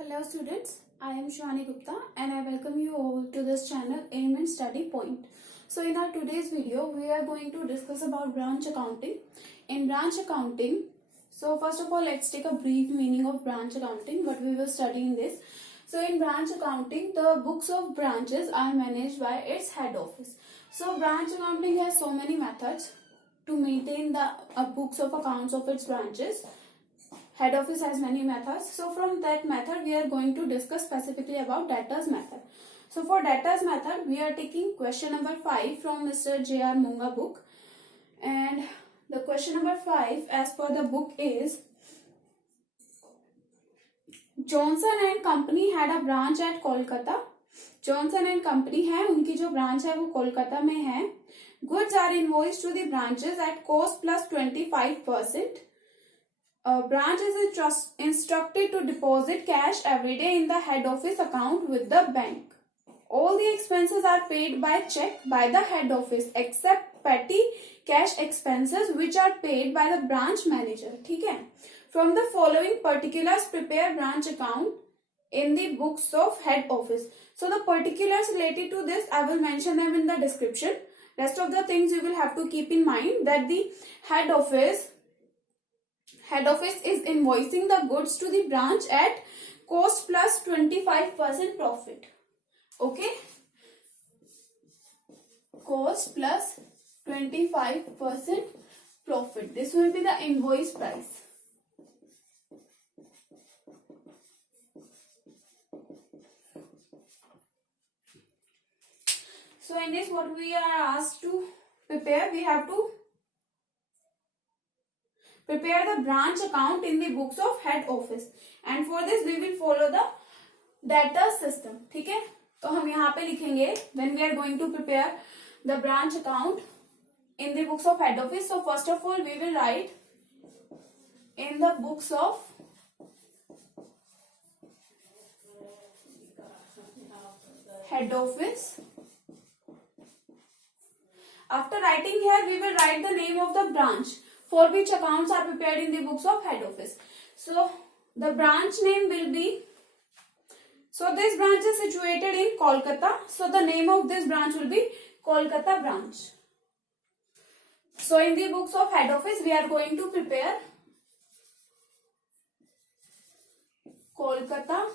Hello students, I am Shivani Gupta and I welcome you all to this channel Aim and Study Point. So in our today's video, we are going to discuss about branch accounting. In branch accounting, so first of all let's take a brief meaning of branch accounting, what we will study in this. So in branch accounting, the books of branches are managed by its head office. So branch accounting has so many methods to maintain the books of accounts of its branches. Head office has many methods. So from that method, we are going to discuss specifically about debtors method. So for debtors method, we are taking question number 5 from Mr. J.R. Munga book. And the question number 5 as per the book is, Johnson and Company had a branch at Kolkata. Johnson and Company है, उनकी जो branch है वो कोलकाता में है. Goods are invoiced to the branches at cost plus 25%. Branch is instructed to deposit cash every day in the head office account with the bank. All the expenses are paid by check by the head office except petty cash expenses which are paid by the branch manager. ठीक है? From the following particulars, prepare branch account in the books of head office. So the particulars related to this, I will mention them in the description. Rest of the things you will have to keep in mind that the head office is invoicing the goods to the branch at cost plus 25% profit. Okay? Cost plus 25% profit. This will be the invoice price. So in this, what we are asked to prepare, we have to prepare the branch account in the books of head office, and for this we will follow the debtor system. ठीक है, तो हम यहाँ पे लिखेंगे when we are going to prepare the branch account in the books of head office. So first of all we will write in the books of head office. After writing here, we will write the name of the branch for which accounts are prepared in the books of head office. So the branch name will be, so this branch is situated in Kolkata. So the name of this branch will be Kolkata branch. So in the books of head office, we are going to prepare Kolkata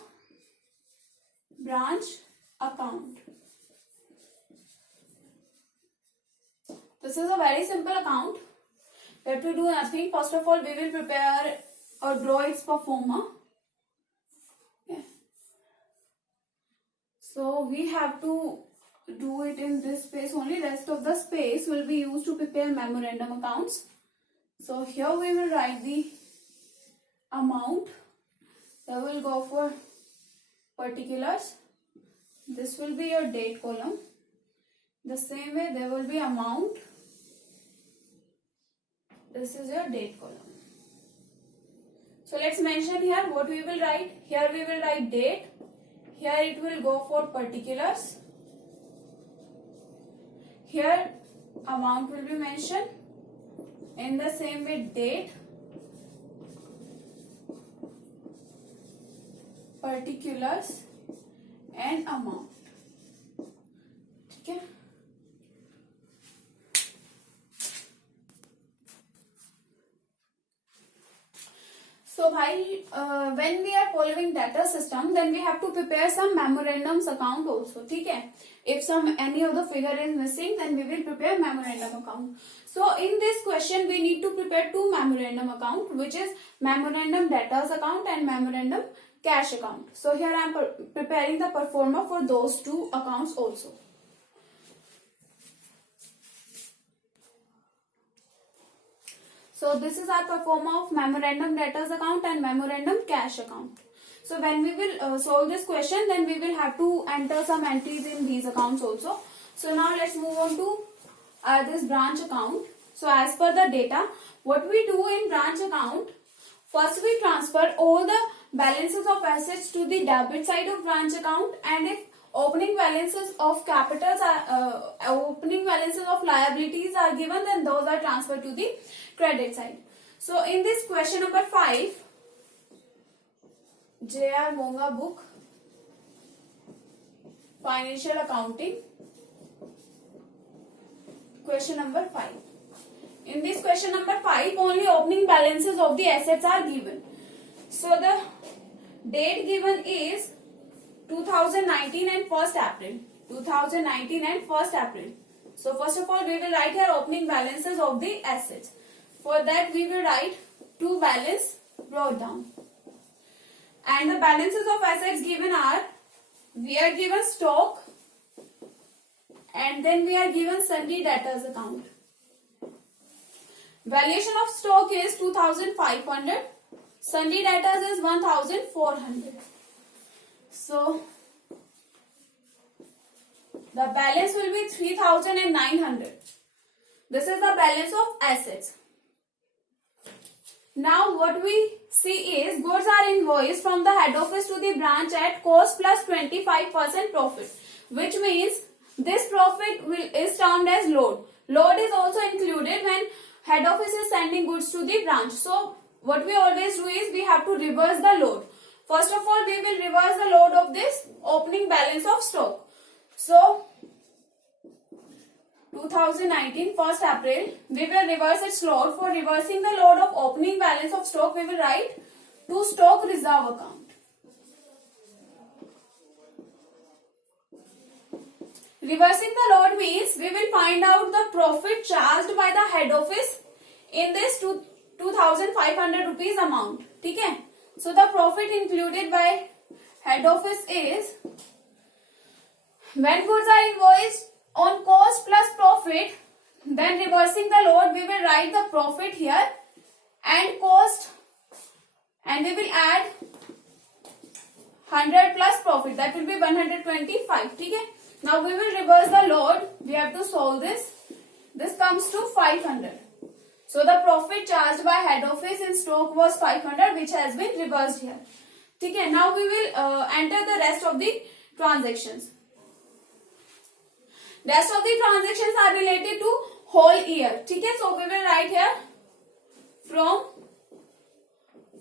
branch account. This is a very simple account. We have to do nothing. First of all, we will prepare or draw its performer. Okay. So we have to do it in this space only. Rest of the space will be used to prepare memorandum accounts. So here we will write the amount. There will go for particulars. This will be your date column. The same way there will be amount. This is your date column. So let's mention here what we will write. Here we will write date. Here it will go for particulars. Here amount will be mentioned. In the same way date, particulars and amount. Okay. So while when we are following data system, then we have to prepare some memorandums account also. ठीक है? If any of the figure is missing, then we will prepare memorandum account. So in this question, we need to prepare two memorandum account, which is memorandum debtors account and memorandum cash account. So here I am preparing the performer for those two accounts also. So this is our performer of memorandum debtors account and memorandum cash account. So when we will solve this question, then we will have to enter some entries in these accounts also. So now let's move on to this branch account. So as per the data, what we do in branch account, first we transfer all the balances of assets to the debit side of branch account, and if opening balances of capitals are opening balances of liabilities are given, then those are transferred to the credit side. So in this question number 5, J.R. Monga book, Financial Accounting. Question number 5. In this question number 5, only opening balances of the assets are given. So the date given is 2019 and 1st April. 2019 and 1st April. So first of all, we will write here opening balances of the assets. For that, we will write two balance brought down. And the balances of assets given are, we are given stock and then we are given sundry debtors account. Valuation of stock is 2500, sundry debtors is 1400. So the balance will be 3900. This is the balance of assets. Now what we see is goods are invoiced from the head office to the branch at cost plus 25% profit, which means this profit is termed as load. Load is also included when head office is sending goods to the branch. So what we always do is we have to reverse the load. First of all, we will reverse the load of this opening balance of stock. So 2019 1st April, we will reverse its load. For reversing the load of opening balance of stock, we will write to stock reserve account. Reversing the load means we will find out the profit charged by the head office in this 2500 rupees amount. Okay? So the profit included by head office is, when goods are invoiced on cost plus profit, then reversing the load, we will write the profit here and cost, and we will add 100 plus profit, that will be 125. Okay? Now we will reverse the load. We have to solve this. This comes to 500. So the profit charged by head office in stock was 500, which has been reversed here. Okay? Now we will enter the rest of the transactions. Rest of the transactions are related to whole year. Okay? So we will write here from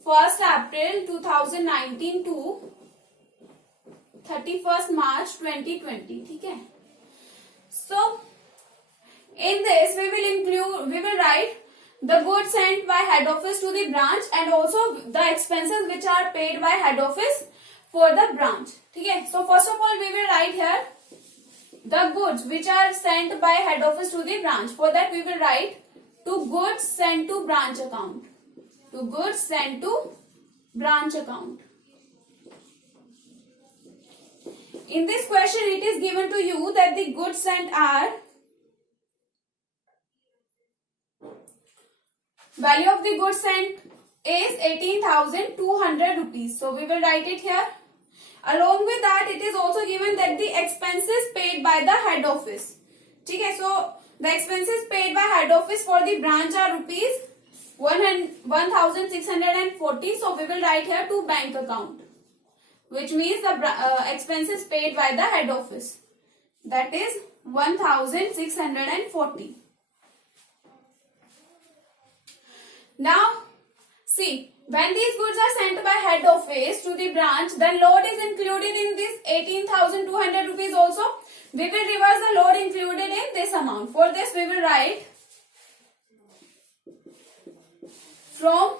1st April 2019 to 31st March 2020. Okay? So in this we will write the goods sent by head office to the branch and also the expenses which are paid by head office for the branch. Okay? So first of all, we will write here the goods which are sent by head office to the branch. For that, we will write to goods sent to branch account. To goods sent to branch account. In this question, it is given to you that the goods sent are, value of the goods sent is 18,200 rupees. So we will write it here. Along with that, it is also given that the expenses paid by the head office. Okay? So the expenses paid by head office for the branch are rupees 1,640. So we will write here to bank account, which means the expenses paid by the head office, that is 1,640. Now see, when these goods are sent by head office to the branch, then load is included in this 18,200 rupees also. We will reverse the load included in this amount. For this, we will write from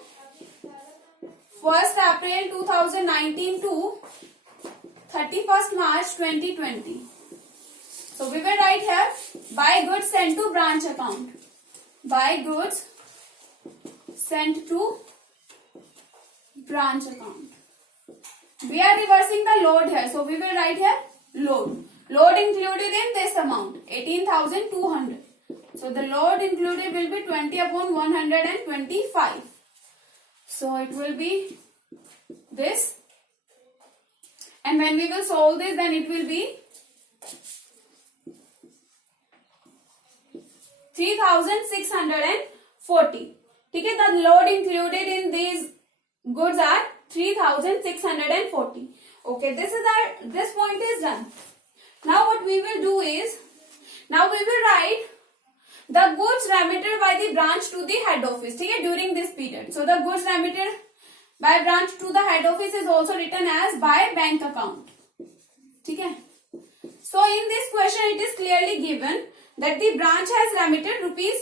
1st April 2019 to 31st March 2020. So we will write here by goods sent to branch account. By goods sent to branch account. We are reversing the load here. So we will write here load. Load included in this amount 18,200. So the load included will be 20 upon 125. So it will be this. And when we will solve this, then it will be 3,640. Okay, the load included in these goods are 3,640. Okay, this point is done. Now what we will do is, now we will write the goods remitted by the branch to the head office. Okay, during this period. So the goods remitted by branch to the head office is also written as by bank account. ठीक है. So in this question it is clearly given that the branch has remitted rupees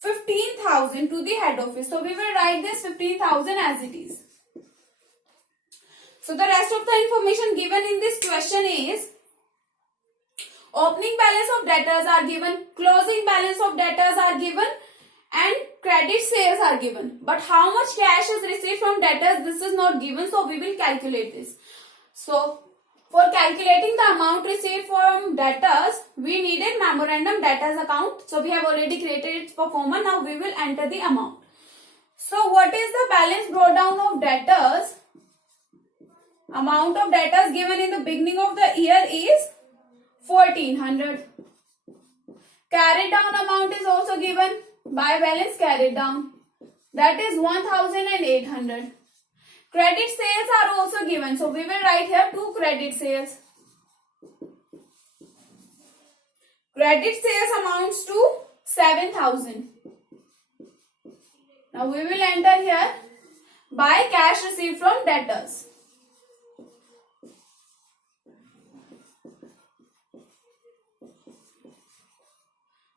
15,000 to the head office. So we will write this 15,000 as it is. So the rest of the information given in this question is opening balance of debtors are given, closing balance of debtors are given, and credit sales are given. But how much cash is received from debtors, this is not given, so we will calculate this. So for calculating the amount received from debtors, we needed memorandum debtors account. So we have already created its performer. Now we will enter the amount. So what is the balance brought down of debtors? Amount of debtors given in the beginning of the year is 1400. Carried down amount is also given by balance carried down. That is 1800. Credit sales are also given. So we will write here 2 credit sales. Credit sales amounts to 7000. Now we will enter here by cash received from debtors.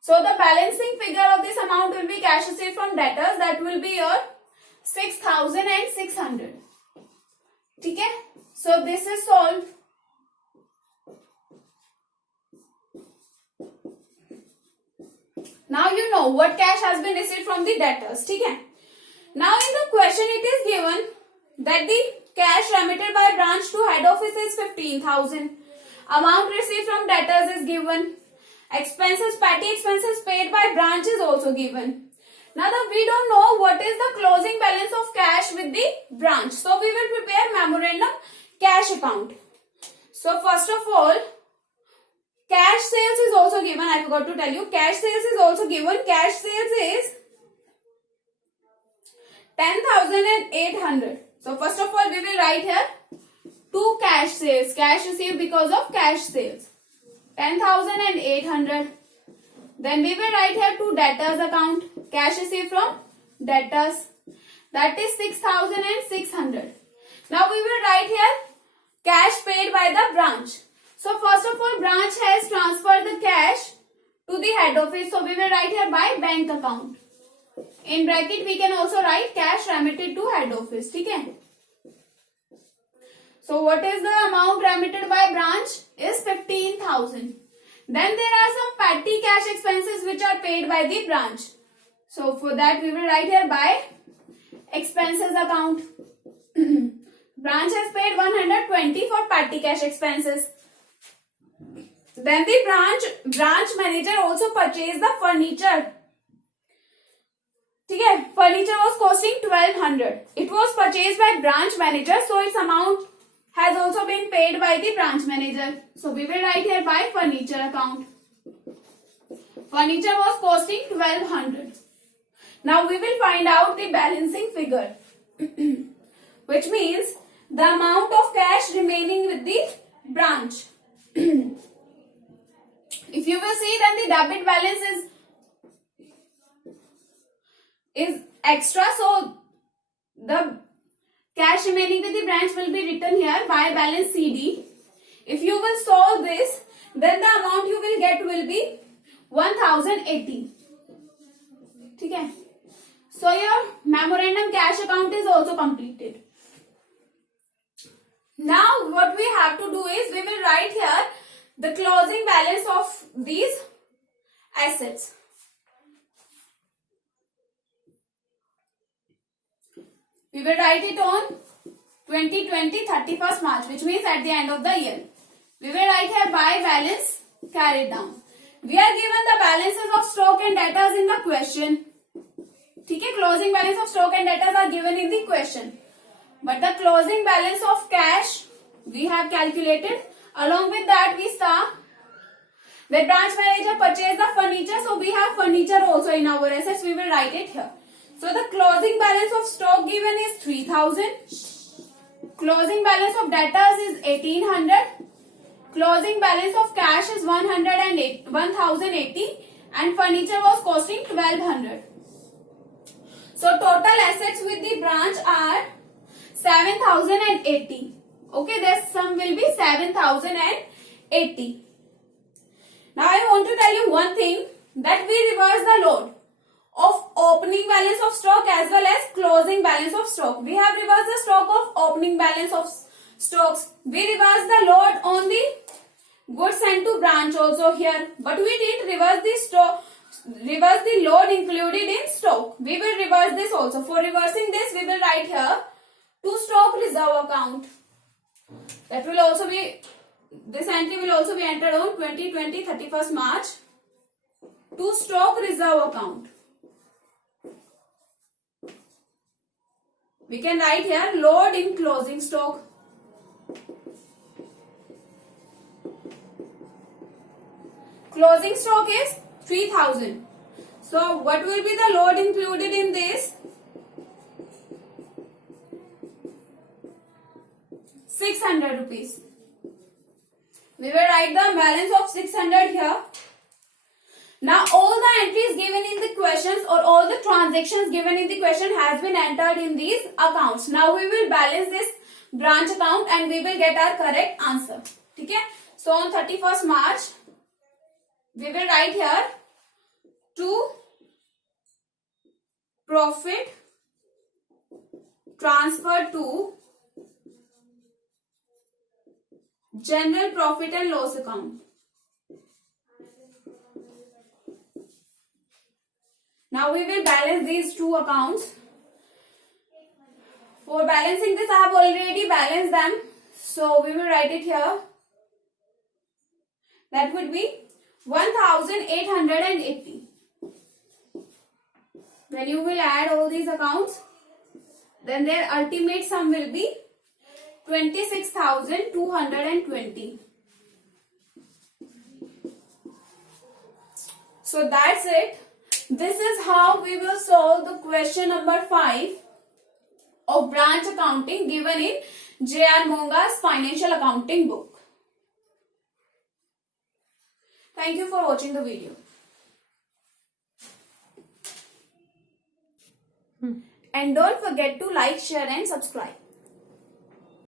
So the balancing figure of this amount will be cash received from debtors. That will be your 6600. Okay? So this is solved. Now you know what cash has been received from the debtors. Okay? Now in the question it is given that the cash remitted by branch to head office is 15,000. Amount received from debtors is given. Expenses, petty expenses paid by branch is also given. Now we don't know what is the closing balance of cash with the branch. So we will prepare memorandum cash account. So first of all, cash sales is also given. I forgot to tell you. Cash sales is also given. Cash sales is 10,800. So first of all, we will write here 2 cash sales. Cash received because of cash sales. 10,800. Then we will write here 2 debtors account. Cash received from debtors. That is 6,600. Now we will write here cash paid by the branch. So first of all, branch has transferred the cash to the head office. So we will write here by bank account. In bracket we can also write cash remitted to head office. Okay? So what is the amount remitted by branch is 15,000. Then there are some petty cash expenses which are paid by the branch. So for that we will write here by expenses account. Branch has paid 120 for petty cash expenses. Then the branch manager also purchased the furniture. Okay, furniture was costing 1200. It was purchased by branch manager, so its amount has also been paid by the branch manager. So we will write here by furniture account. Furniture was costing 1200. Now we will find out the balancing figure. Which means the amount of cash remaining with the branch. If you will see, then the debit balance is extra. So the cash remaining with the branch will be written here by balance CD. If you will solve this, then the amount you will get will be 1080. Okay? So your memorandum cash account is also completed. Now what we have to do is we will write here the closing balance of these assets. We will write it on 2020 31st March, which means at the end of the year. We will write here by balance carried down. We are given the balances of stock and debtors in the question. Okay, closing balance of stock and debtors are given in the question. But the closing balance of cash we have calculated. Along with that, we saw the branch manager purchased the furniture. So we have furniture also in our assets. We will write it here. So the closing balance of stock given is 3000. Closing balance of debtors is 1800. Closing balance of cash is 1080 and furniture was costing 1200. So total assets with the branch are 7,080. Okay, this sum will be 7,080. Now I want to tell you one thing, that we reverse the load of opening balance of stock as well as closing balance of stock. We have reversed the stock of opening balance of stocks. We reverse the load on the goods sent to branch also here, but we didn't reverse the stock. Reverse the load included in stock. We will reverse this also. For reversing this, we will write here to stock reserve account. That will also be, this entry will also be entered on 2020 31st March to stock reserve account. We can write here load in closing stock. Closing stock is 3,000. So what will be the load included in this? 600 rupees. We will write the balance of 600 here. Now all the entries given in the questions or all the transactions given in the question has been entered in these accounts. Now we will balance this branch account and we will get our correct answer. Okay? So on 31st March, we will write here to profit transfer to general profit and loss account. Now we will balance these two accounts. For balancing this, I have already balanced them. So we will write it here. That would be 1,880. When you will add all these accounts, then their ultimate sum will be 26,220. So that's it. This is how we will solve the question number 5 of branch accounting given in J.R. Monga's financial accounting book. Thank you for watching the video. And don't forget to like, share and subscribe.